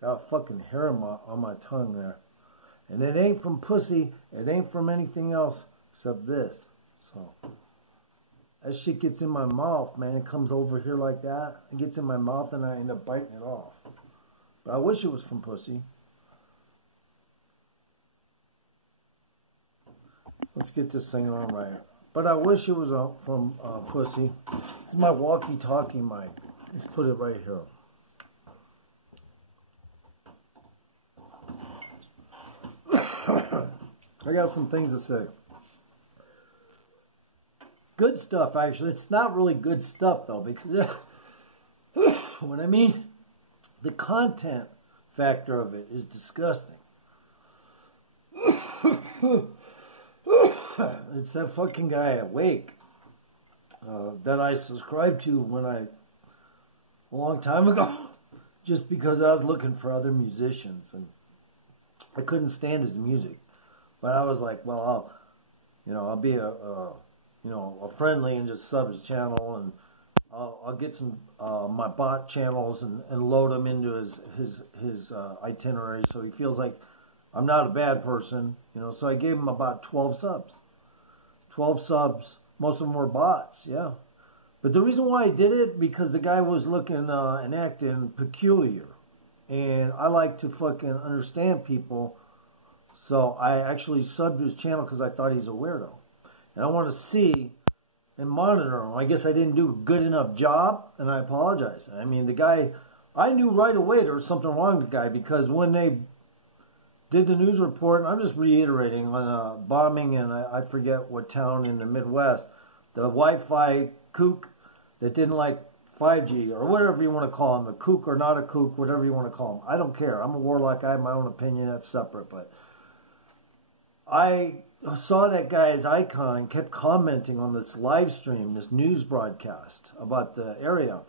Got fucking hair on my tongue there. And it ain't from pussy. It ain't from anything else except this. So, that shit gets in my mouth, man. It comes over here like that. It gets in my mouth and I end up biting it off. But I wish it was from pussy. Let's get this thing on right. But I wish it was from pussy. It's my walkie-talkie mic. Let's put it right here. I got some things to say. Good stuff, actually. It's not really good stuff, though, because when I mean the content factor of it is disgusting. It's that fucking guy Awake that I subscribed to a long time ago, just because I was looking for other musicians and I couldn't stand his music. But I was like, well, I'll be a friendly and just sub his channel, and I'll get some my bot channels and load them into his itinerary, so he feels like I'm not a bad person, So I gave him about 12 subs. 12 subs. Most of them were bots, yeah. But the reason why I did it, because the guy was looking and acting peculiar. And I like to fucking understand people. So I actually subbed to his channel because I thought he's a weirdo. And I want to see and monitor him. I guess I didn't do a good enough job, and I apologize. I mean, the guy, I knew right away there was something wrong with the guy, because when they did the news report, and I'm just reiterating, on a bombing in, I forget what town in the Midwest, the Wi-Fi kook that didn't like 5G, or whatever you want to call him, a kook or not a kook, whatever you want to call him. I don't care. I'm a warlock. I have my own opinion. That's separate. But I saw that guy's icon, kept commenting on this live stream, this news broadcast about the area.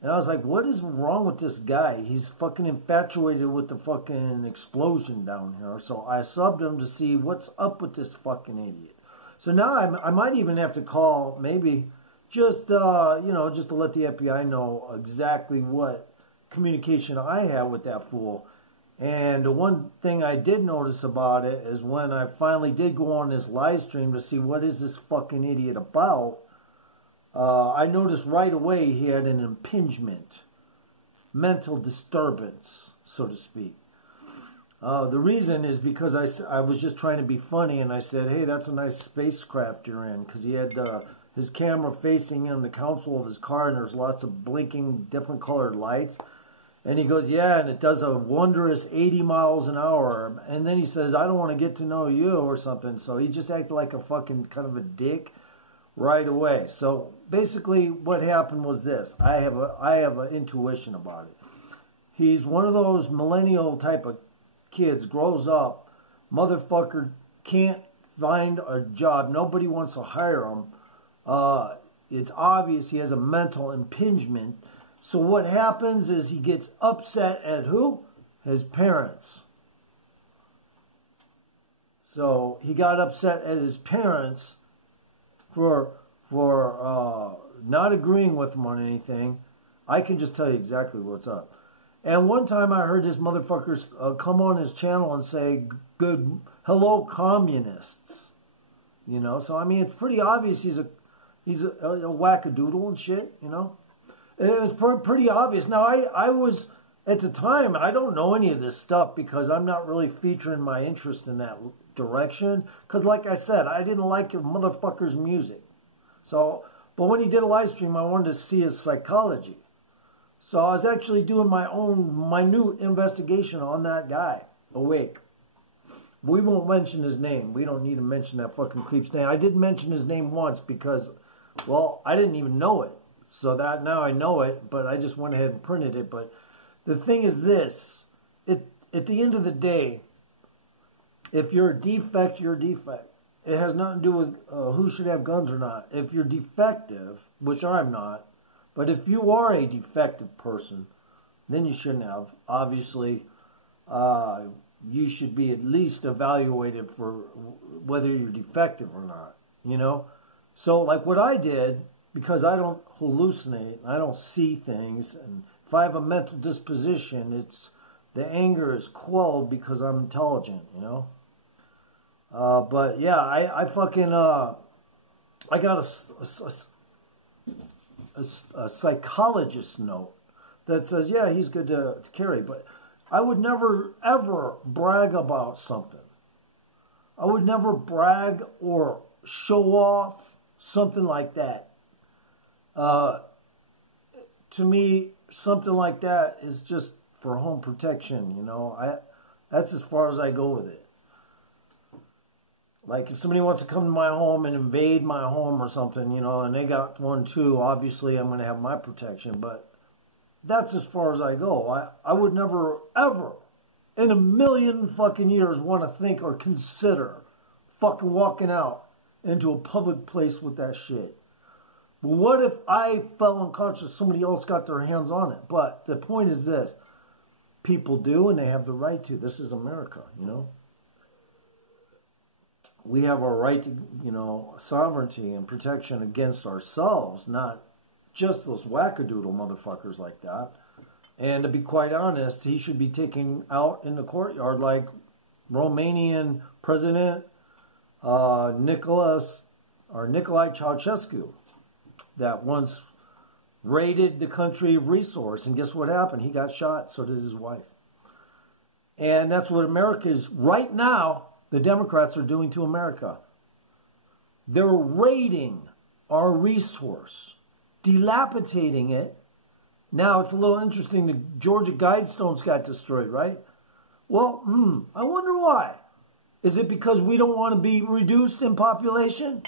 And I was like, what is wrong with this guy? He's fucking infatuated with the fucking explosion down here. So I subbed him to see what's up with this fucking idiot. So now I might even have to call, maybe, just to let the FBI know exactly what communication I had with that fool. And the one thing I did notice about it is when I finally did go on this live stream to see what is this fucking idiot about, I noticed right away he had an impingement, mental disturbance, so to speak. The reason is because I was just trying to be funny, and I said, hey, that's a nice spacecraft you're in, because he had his camera facing in the console of his car, and there's lots of blinking different colored lights. And he goes, yeah, and it does a wondrous 80 miles an hour. And then he says, I don't want to get to know you or something. So he just acted like a fucking kind of a dick right away. So basically what happened was this. I have an intuition about it. He's one of those millennial type of kids, grows up, motherfucker can't find a job. Nobody wants to hire him. It's obvious he has a mental impingement. So what happens is he gets upset at who? His parents. So he got upset at his parents for not agreeing with him on anything. I can just tell you exactly what's up. And one time I heard this motherfucker come on his channel and say, "Good, hello, communists." So I mean, it's pretty obvious he's a wackadoodle and shit. It was pretty obvious. Now, I was, at the time, I don't know any of this stuff because I'm not really featuring my interest in that direction. Because, like I said, I didn't like your motherfucker's music. So, but when he did a live stream, I wanted to see his psychology. So I was actually doing my own minute investigation on that guy, Awake. We won't mention his name. We don't need to mention that fucking creep's name. I did mention his name once because, well, I didn't even know it. So that now I know it, but I just went ahead and printed it. But the thing is this, at the end of the day, if you're a defect, you're a defect. It has nothing to do with who should have guns or not. If you're defective, which I'm not, but if you are a defective person, then you shouldn't have. Obviously, you should be at least evaluated for whether you're defective or not, So like what I did, because I don't hallucinate, I don't see things, and if I have a mental disposition, it's the anger is quelled because I'm intelligent, you know. But yeah, I fucking I got a psychologist note that says, yeah, he's good to carry, but I would never ever brag about something. I would never brag or show off something like that. To me, something like that is just for home protection, you know. That's as far as I go with it. Like, if somebody wants to come to my home and invade my home or something, you know, and they got one too, obviously I'm going to have my protection, but that's as far as I go. I would never, ever, in a million fucking years, want to think or consider fucking walking out into a public place with that shit. But what if I fell unconscious, somebody else got their hands on it? But the point is this. People do, and they have the right to. This is America, you know. We have our right to, you know, sovereignty and protection against ourselves, not just those wackadoodle motherfuckers like that. And to be quite honest, he should be taken out in the courtyard like Romanian President Nicolae Ceausescu, that once raided the country of resource, and guess what happened? He got shot, so did his wife. And that's what America is right now. The Democrats are doing to America. They're raiding our resource, dilapidating it. Now, it's a little interesting, the Georgia Guidestones got destroyed, right? Well, I wonder why. Is it because we don't want to be reduced in population?